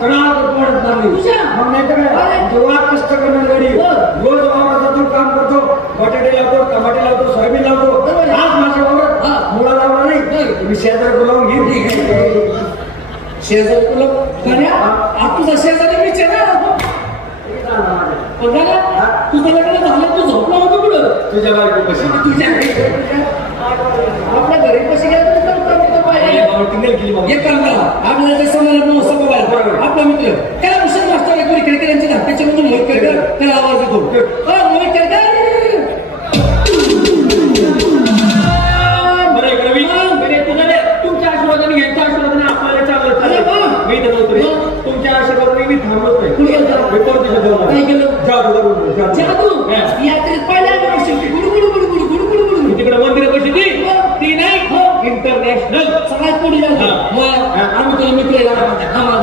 तणावर पडत नाही मग नाही तर काय जेव्हा कष्ट करणारी रोज वावरातून काम करतो बटाटे लावतो टमाटे लावतो सोयाबीन लावतो आज माझ्या वावरात मुळा लावला नाही मी शेजार बोलावून घेईन शेजार बोलाव तुझा शेजारी मीच आहे ना तुझं लग्न झालं तू झोपला होतो कुठं तुझ्या बायको कशी तुझ्या आपल्या घरी कशी गेला एक काम करा आपल्याला ते समाजात महोत्सव बघायला आपला मित्र त्याला भूषण मास्टर एक खेळकर यांची त्याच्यामधून मोहित केळकर त्याला आवाज देतो मोहित केळकर तुमच्या आशीर्वादाने यांच्या आशीर्वादाने आपल्याला चांगलं मी तर तुमच्या आशीर्वादाने मी थांबत काय केलं जादू यात्रेत पहिल्या तिकडे मंदिर कशी ती नाही इंटरनॅशनल सगळ्यात पुढे आम्ही तुला मित्र